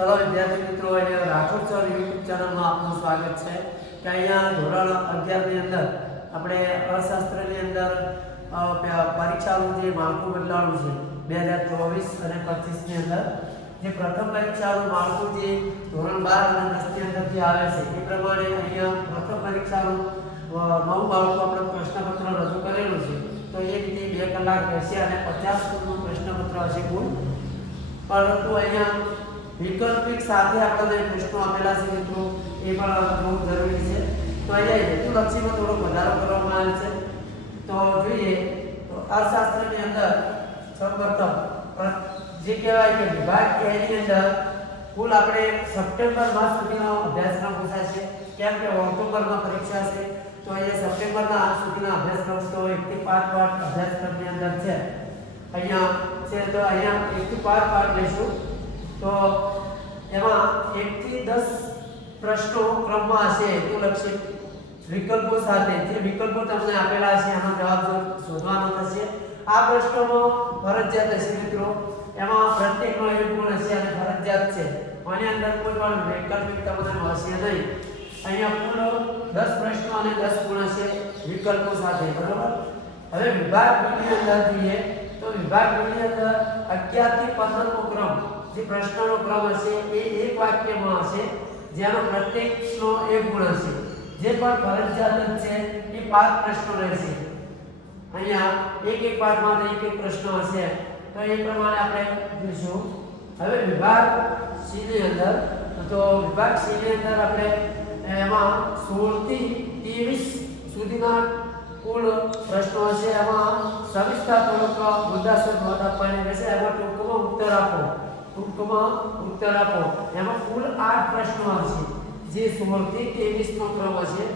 ચાલો વિદ્યાર્થી મિત્રો, અહીંયા રાઠોડ સર યુટ્યુબ ચેનલમાં આપનું સ્વાગત છે. કે અહીંયા ધોરણ અગિયારની અંદર આપણે અર્થશાસ્ત્રની અંદર પરીક્ષાનું જે માળખું બદલાવાનું છે, બે હજાર ચોવીસ અને પચીસની અંદર, જે પ્રથમ પરીક્ષાનું માળખું જે ધોરણ બાર અને દસની જે આવે છે, એ પ્રમાણે અહીંયા પ્રથમ પરીક્ષાનું નવું માળખું આપણે પ્રશ્નપત્ર રજૂ કરેલું છે. તો એ રીતે બે કલાક રહેશે અને પચાસ ગુણનું પ્રશ્નપત્ર હશે કુલ. પરંતુ અહીંયા વૈકલ્પિક સાથે આપણને પ્રશ્નો આપેલા છે મિત્રો. એ પણ બહુ જરૂરી છે. તો અહીંયા હેતુલક્ષીમાં થોડો વધારો કરવામાં આવેલ છે. તો જોઈએ, તો અર્થશાસ્ત્રની અંદર સૌપ્રથમ, પણ જે કહેવાય કે વિભાગ કે અંદર કુલ આપણે સપ્ટેમ્બર માસ સુધીનો અભ્યાસક્રમ પૂછાશે કેમ કે ઓક્ટોબરમાં પરીક્ષા છે. તો અહીંયા સપ્ટેમ્બરના અંત સુધીના અભ્યાસક્રમ તો એકથી પાંચ પાઠ અભ્યાસક્રમની અંદર છે. અહીંયા, છે તો અહીંયા એકથી પાંચ પાઠ લઈશું. તો એમાં એકથી દસ પ્રશ્નો ક્રમમાં હશે હેતુલક્ષી વિકલ્પો સાથે, જે વિકલ્પો તમને આપેલા હશે એનો જવાબ શોધવાનો થશે. આ પ્રશ્નોમાં ફરજિયાત હશે મિત્રો. એમાં પ્રત્યેકનો એક ગુણ હશે અને ફરજિયાત છે. આની અંદર કોઈ પણ વૈકલ્પિક તમને મળશે નહીં. અહીંયા કુલ 10 પ્રશ્નો અને 10 ગુણ હશે વિકલ્પો સાથે, બરાબર? હવે વિભાગ B અંદર જોઈએ, તો વિભાગ B અંદર 11 થી 15 નો ક્રમ. જે પ્રશ્નનો ક્રમ હશે, એ એક વાક્યમાં હશે, જેનો પ્રત્યેકનો એક ગુણ હશે. જે પણ ફરજિયાત છે, એ પાંચ પ્રશ્નો રહેશે. અહીંયા એક એક પાઠમાં એક એક પ્રશ્ન હશે. તો એ પ્રમાણે આપણે જોઈશું. હવે વિભાગ સીની અંદર, તો વિભાગ સીની અંદર આપણે એમાં 16 થી 23 સુધીના કુલ પ્રશ્નો હશે. એમાં સવિસ્તાર થોડોક મુદ્દાસર નોંધ આપવાની રહેશે. એમાં ટૂંકમાં ઉત્તર આપો. ટૂંકમાં ઉત્તર આપો એમાં કુલ 8 પ્રશ્નો હશે જે 16 થી 23 નો ક્રમ હશે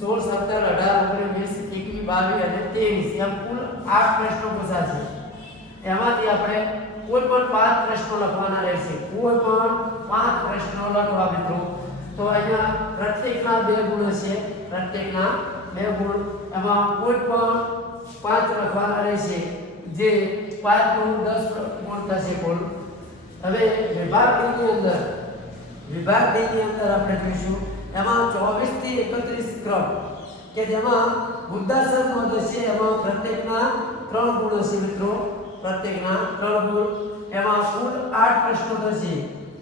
16 17 18 19 20 21 22 અને 23 એમ કુલ 8 પ્રશ્નો પૂછાશે એમાંથી આપણે કોઈ પણ પાંચ પ્રશ્નો લખવાના રહેશે કોઈ પણ પાંચ પ્રશ્નો લખવા મિત્રો તો અહીંયા પ્રત્યેકના બે ગુણ હશે। પ્રત્યેકના બે ગુણ। એમાં કોઈ પણ પાંચ લખવાના રહેશે। જે પાંચ ગુણ દસ ગુણ થશે કુલ હવે વિભાગ B અંદર વિભાગ B ની અંદર આપણે જોઈશું, એમાં 24 થી 31 ક્રમ, કે જેમાં મુદ્દાસર નોંધ છે, એમાં પ્રત્યેકના ત્રણ ગુણો છે મિત્રો. પ્રત્યેકના ત્રણ ગુણ. એમાં કુલ આઠ પ્રશ્નો થશે.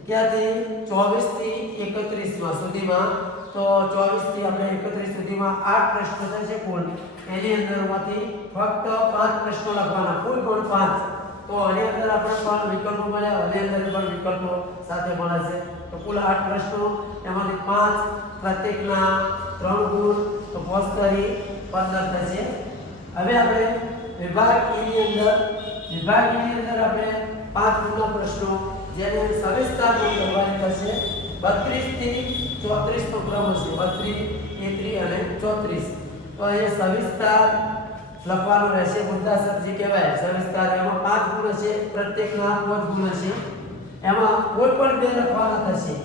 ક્યાંથી? 24 થી એકત્રીસમાં સુધીમાં. તો 24 થી આપણે 31 સુધીમાં આઠ પ્રશ્નો થશે કુલ. એની અંદરમાંથી ફક્ત પાંચ પ્રશ્નો લખવાના. કુલ પણ 5 તો આની અંદર આપણે પણ વિકલ્પો મળ્યા. આની અંદર પણ વિકલ્પો સાથે મળે છે. તો કુલ આઠ પ્રશ્નો. એમાંથી પાંચ પ્રત્યેકના ત્રણ ગુણ. તો પોસ્ટ કરી 15 થશે. હવે આપણે વિભાગ E અંદર, વિભાગ E અંદર આપણે પાંચ ગુણના પ્રશ્નો, જેને સવિસ્તાર કરવાની થશે. 32 થી 34 નો ક્રમ હશે. 32 33 અને 34 તો એ સવિસ્તાર લખવાનું રહેશે મુદ્દાસર જે કહેવાય. સવિસ્તાર એમાં પાંચ ગુણ હશે પ્રત્યેકના પાંચ ગુણ હશે એમાં કોઈ પણ બે લખવાના થશે.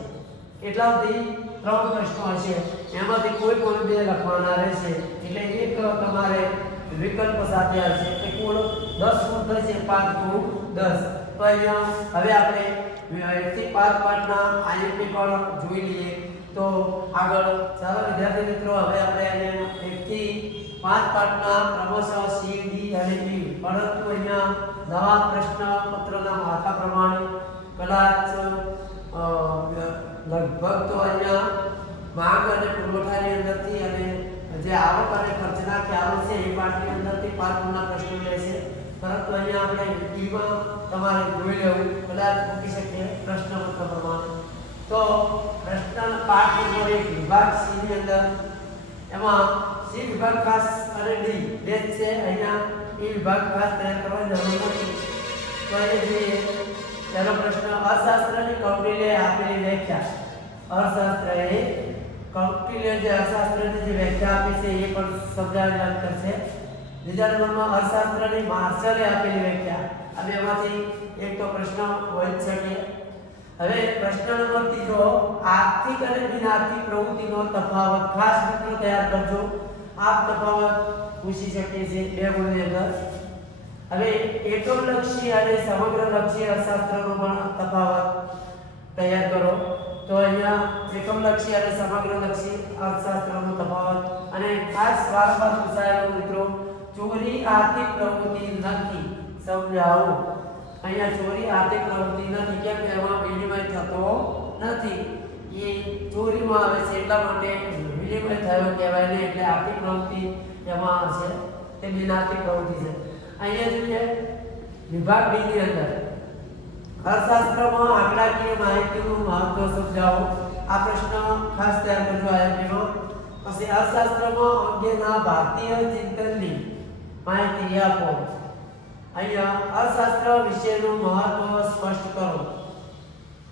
એટલાથી ત્રણ પ્રશ્નો હશે. એમાંથી કોઈ પણ બે લખવાના રહેશે. એટલે એક તમારે વિકલ્પ સાથે હશે કે કુલ દસ ગુણ થશે, પાંચ ગુણ દસ. તો અહીંયા હવે આપણે એકથી પાંચ પાંચના આઈએમપી પણ જોઈ લઈએ. તો આગળ, ચાલો વિદ્યાર્થી મિત્રો, હવે આપણે એને એકથી પાંચ પાઠના ક્રમશઃ સી ડી અને ઈ. પરંતુ અહીંયા નવા પ્રશ્નપત્રના માળખા પ્રમાણે કદાચ લગભગ તો અહીંયા માંગ અને પુરવઠાની અંદરથી અને જે આવક અને ખર્ચના ખ્યાલો છે એ પાઠની અંદરથી પાંચ ગુણના પ્રશ્નો રહેશે. પરંતુ અહીંયા આપણે ઈમાં તમારે જોઈ લેવું, કદાચ મૂકી શકીએ પ્રશ્નપત્ર પ્રમાણે. તો પ્રશ્ન પાઠ નંબર એક, વિભાગ સીની અંદર. એમાં સી વિભાગ ખાસ અને ડી બેચ છે અહીંયા એ વિભાગ ખાસ તૈયાર કરવાની જરૂર નથી. તો એ જોઈએ. પહેલો પ્રશ્ન અર્થશાસ્ત્રની કૌટિલ્ય આપેલી વ્યાખ્યા. અર્થશાસ્ત્રએ કૌટિલ્ય જે અર્થશાસ્ત્રની જે વ્યાખ્યા આપી છે એ પણ સમજાવી વાત કરશે. બીજા નંબરમાં અર્થશાસ્ત્રની માર્શલે આપેલી વ્યાખ્યા. આ બેમાંથી એક તો પ્રશ્ન હોય જ શકે હવે પ્રશ્ન નંબર ત્રીજો, આર્થિક અને બિનઆર્થિક પ્રવૃત્તિનો તફાવત. ખાસ મિત્રો, તૈયાર કરજો. આ તફાવત પૂછી શકીએ છીએ બે ગુણ્યા દસ. હવે એકમલક્ષી અને સમગ્રલક્ષી અર્થશાસ્ત્રનો પણ તફાવત તૈયાર કરો. તો અહીંયા એકમલક્ષી અને સમગ્રલક્ષી અર્થશાસ્ત્રનો તફાવત અને ખાસ વારંવાર પૂછાયેલો મિત્રો, ચોરી આર્થિક પ્રવૃત્તિ નથી, સમજાવો. અહીંયા ચોરી આર્થિક પ્રવૃત્તિ નથી, કેમ કે એમાં વિનિમય થતો નથી. એ ચોરીમાં આવે છે એટલા માટે વિનિમય થયો કહેવાય નહીં એટલે આર્થિક પ્રવૃત્તિ એમાં આવશે તે બિનઆર્થિક પ્રવૃત્તિ છે. અહીંયા જોઈએ વિભાગ બી ની અંદર. અર્થશાસ્ત્રમાં આંકડાકીય માહિતીનું મહત્વ સમજાવો. આ પ્રશ્ન ખાસ તૈયાર કરજો આઈએમપીનો. પછી અર્થશાસ્ત્રમાં અંગેના ભારતીય ચિંતનની માહિતી આપો. અહીંયા અર્થશાસ્ત્ર વિશેનું મહત્વ સ્પષ્ટ કરો.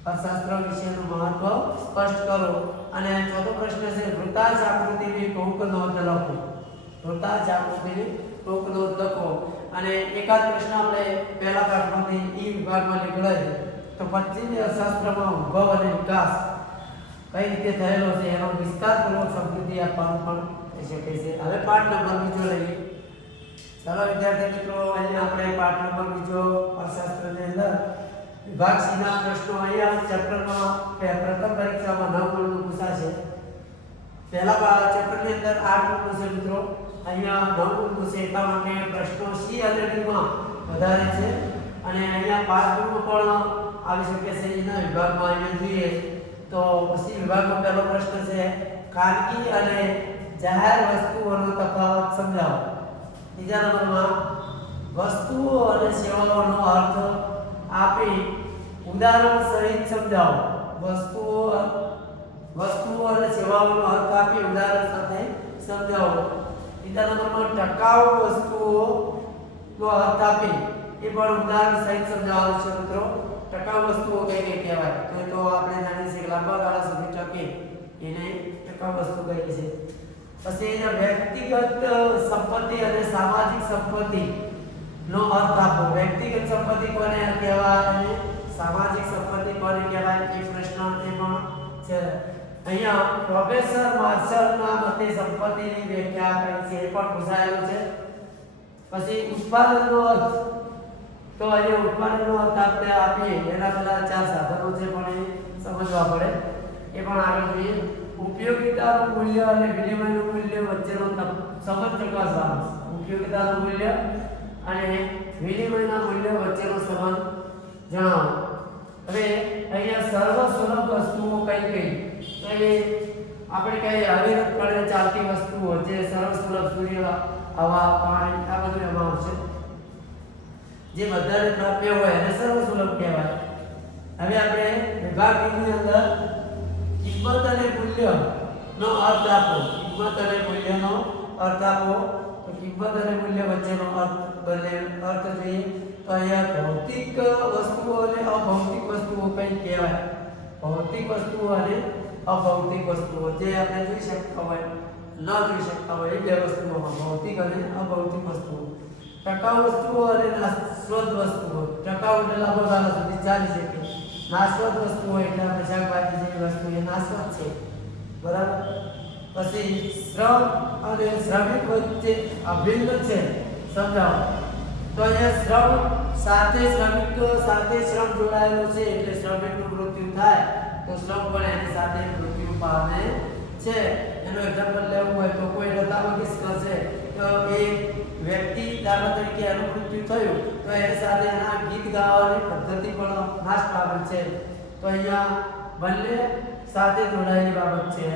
અર્થશાસ્ત્ર વિશેનું મહત્વ સ્પષ્ટ કરો. અને ચોથો પ્રશ્ન છે વૃતાજ જાગૃતિની ટૂંક નોંધ લખો. વૃતાજ જાગૃતિની ટૂંક નોંધ લખો. અને એકાદ પ્રશ્ન આપણે પહેલા પાઠમાંથી ઈ વિભાગમાં નીકળાય તો પશ્ચિમી અર્થશાસ્ત્રમાં ઉદ્ભવ અને વિકાસ કઈ રીતે થયેલો છે, એનો વિસ્તારપૂર્વક સમજૂતી આપવાનું પણ શકે છે. હવે પાઠ નંબર બીજો લઈએ. ચાલો વિદ્યાર્થી મિત્રો, અહીંયા આપણે પાઠ નંબર બીજો અર્થશાસ્ત્રની અંદર વિભાગ સીના પ્રશ્નો અહીંયા ચેપ્ટરમાં પ્રથમ પરીક્ષામાં નવ ગુણનું પૂછાશે. પહેલા ચેપ્ટરની અંદર આઠ ગુણ પૂછે મિત્રો. અહીંયા નવ ગુણ પૂછે એટલા માટે પ્રશ્નો સી અને ડીમાં વધારે છે. અને અહીંયા પાંચ ગુણ પણ આવી શકે છે એના વિભાગમાં અહીંયા જોઈએ. તો સી વિભાગનો પહેલો પ્રશ્ન છે, ખાનગી અને જાહેર વસ્તુઓનો તફાવત સમજાવો. બીજા નંબરમાં વસ્તુઓ અને સેવાઓનો અર્થ આપી ઉદાહરણ સહિત સમજાવો. વસ્તુઓ વસ્તુઓ અને સેવાઓનો અર્થ આપી ઉદાહરણ સાથે સમજાવો. બીજા નંબરમાં ટકાઉ વસ્તુઓ નો અર્થ આપી એ પણ ઉદાહરણ સહિત સમજાવવાનું છે મિત્રો. ટકાઉ વસ્તુઓ કઈ કઈ કહેવાય? તો એ તો આપણે જાણીએ છીએ લાંબા ગાળા સુધી ટકે એને ટકાઉ વસ્તુ કહીએ છે? પછી એ વ્યક્તિગત સંપત્તિ અને સામાજિક સંપત્તિ નો અર્થ આપો વ્યક્તિગત સંપત્તિ કોને કહેવાય? અને સામાજિક સંપત્તિ કોને કહેવાય? એ પ્રશ્ન એમાં છે. અહીંયા પ્રોફેસર માર્શલના મતે સંપત્તિની વ્યાખ્યા કરી છે. એ પણ પૂછાયેલું છે. પછી ઉત્પાદનનો અર્થ. તો અહીંયા ઉત્પાદનનો અર્થ આપણે આપીએ. એના પહેલા ચાર સાધનો છે પણ એ સમજવા પડે. એ પણ આગળ જોઈએ. ઉપયોગિતાનું મૂલ્ય અને વિનિમયનું મૂલ્ય વચ્ચેનો સંબંધ ચકાસવાનો ઉપયોગિતાનું મૂલ્ય અને વિનિમયના મૂલ્ય વચ્ચેનો સંબંધ જણાવો. હવે અહીંયા સર્વ સુલભ વસ્તુઓ કઈ કઈ? તો એ આપણે કઈ અવિરતપણે ચાલતી વસ્તુઓ જે સર્વ સુલભ સૂર્ય, હવા, પાણી, આ બધું એમાં આવશે. જે બધાને પ્રાપ્ય હોય એને સર્વ સુલભ કહેવાય. હવે આપણે વિભાગની અંદર કિંમત અને મૂલ્ય નો અર્થ આપો. કિંમત અને મૂલ્યનો અર્થ આપો. તો કિંમત અને મૂલ્ય વચ્ચેનો અર્થ બંને અર્થ જોઈએ, તો અહીંયા ભૌતિક વસ્તુઓ અને અભૌતિક વસ્તુઓ કંઈ કહેવાય. ભૌતિક વસ્તુઓ અને અભૌતિક વસ્તુઓ જે આપણે જોઈ શકતા હોય, ન જોઈ શકતા હોય, એ બે વસ્તુઓમાં, ભૌતિક અને અભૌતિક વસ્તુઓ. ટકાઉ વસ્તુઓ અને નાશવંત વસ્તુઓ. ટકાઉ એટલે લાંબા ગાળા સુધી ચાલી શકે. નાશવંત વસ્તુઓ એટલે આપણે શાકભાજી જેવી વસ્તુ, એ નાશવંત છે. બરાબર? પછી શ્રમ અને શ્રમિક વચ્ચે અભિન્ન છે. સમજાવો. તો અહીંયા શ્રમ સાથે શ્રમિક સાથે શ્રમ જોડાયેલો છે એટલે શ્રમિકનું મૃત્યુ થાય તો શ્રમ પણ એની સાથે મૃત્યુ પામે છે. એનો એક્ઝામ્પલ લેવું હોય તો કોઈ લતામાં કરશે તો એ વ્યક્તિ દાખલા તરીકે એનું મૃત્યુ થયું તો એની સાથે એના ગીત ગાવાની પદ્ધતિ પણ નાશ પામે છે. તો અહીંયા બંને સાથે જોડાયેલી બાબત છે.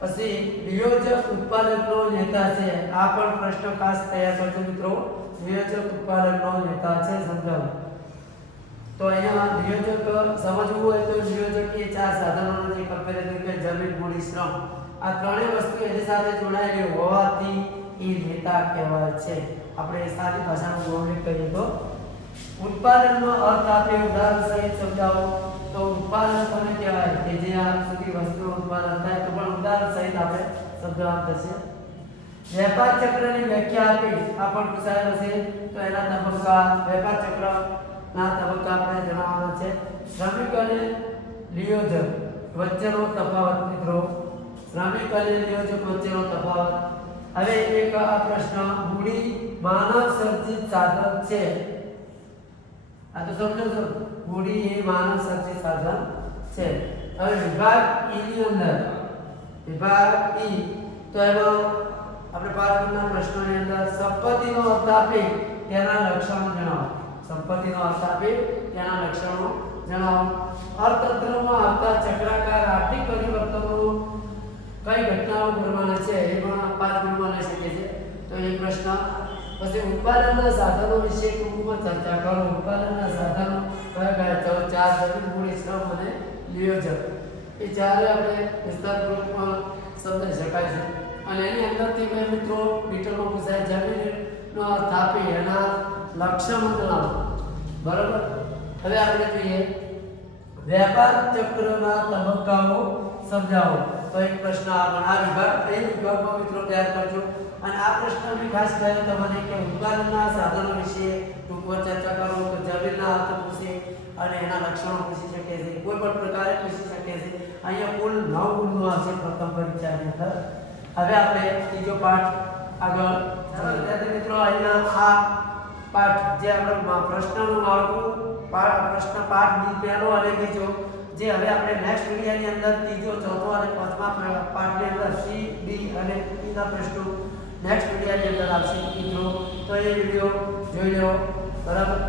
પછી નિયોજક ઉત્પાદકનો નેતા છે. આ પણ પ્રશ્ન ખાસ તૈયાર કરજો મિત્રો. નિયોજક ઉત્પાદકનો નેતા છે સમજાવો તો અહીંયા નિયોજક સમજવું હોય તો નિયોજક એ ચાર સાધનોનો જે કમ્પેરેટિવ કે જમીન, મૂડી, શ્રમ. આ ત્રણેય વસ્તુ એની સાથે જોડાયેલી હોવાથી એ નેતા કહેવાય છે. આપણે સાદી ભાષામાં ગૌરવ કરીએ તો. ઉત્પાદનનો અર્થ આપે ઉદાહરણ સહિત સમજાવો. તો ઉત્પાદન કોને કહેવાય કે જે આ સુધી વસ્તુઓ ઉત્પાદન થાય તો પણ ઉદાહરણ સહિત આપણે સમજાવવાનું થશે. વેપાર ચક્રની વ્યાખ્યા આપી, આ પણ પૂછાયેલો છે. તો એના તબક્કા, વેપાર ચક્રના તબક્કા આપણે જણાવવાના છે. શ્રમિક અને નિયોજક વચ્ચેનો તફાવત, મિત્રો. શ્રમિક અને નિયોજક વચ્ચેનો તફાવત. હવે એક આ પ્રશ્ન, મૂડી માનવ સર્જિત સાધન છે. આ તો સમજો છો? મૂડી એ માનવ સર્જિત સાધન છે. હવે વિભાગ ઈ ની અંદર. વિભાગ ઈ તો એમાં આપણે પાઠના પ્રશ્નોની અંદર સંપત્તિનો અર્થ આપી તેના લક્ષણો જણાવો. સંપત્તિનો અર્થ આપી તેના લક્ષણો જણાવો. અર્થતંત્રમાં આવતા ચક્રાકાર આર્થિક પરિવર્તનો કઈ ઘટનાઓ પ્રમાણે છે એ પણ પાંચ લઈ શકીએ છીએ. તો પ્રશ્ન. પછી ઉત્પાદનના સાધનો વિશે ટૂંકમાં ચર્ચા કરો. ઉત્પાદનના સાધનો કયા કયા? ચલો, ચાર જમીન મૂડી શ્રમ અને નિયોજન. એ ચારે આપણે વિસ્તારપૂર્વકમાં સમજી શકાય છે. અને એની અંદરથી મેં મિત્રો મીટરમાં પૂછાય, જમીનનો સ્થાપી એના લક્ષ્ય જણાવો બરાબર? હવે આપણે જોઈએ. વેપાર ચક્રના તબક્કાઓ સમજાવો. તો એક પ્રશ્ન આ આ વિભાગ, એ વિભાગમાં મિત્રો તૈયાર કરજો. અને આ પ્રશ્ન બી ખાસ કહે તમને કે ઉત્પાદનના સાધનો વિશે ટૂંકમાં ચર્ચા કરો, તો જમીનના અર્થ પૂછે અને એના લક્ષણો પૂછી શકે છે. કોઈ પણ પ્રકારે પૂછી શકે છે. અહીંયા કુલ નવ ગુણનો હશે પ્રથમ પરીક્ષાની અંદર. હવે આપણે ત્રીજો પાઠ આગળ મિત્રો, અહીંયા આ પાઠ જે આપણે પ્રશ્નનું માળખું પ્રશ્ન પાઠ બી પહેલો અને બીજો. જે હવે આપણે નેક્સ્ટ વિડિયોની અંદર ત્રીજો, ચોથો અને પાંચમા પાઠની અંદર સી ડી અને E ના પ્રશ્નો નેક્સ્ટ વિડિયોની અંદર આવશે મિત્રો. તો એ વિડિયો જોઈ લો બરાબર?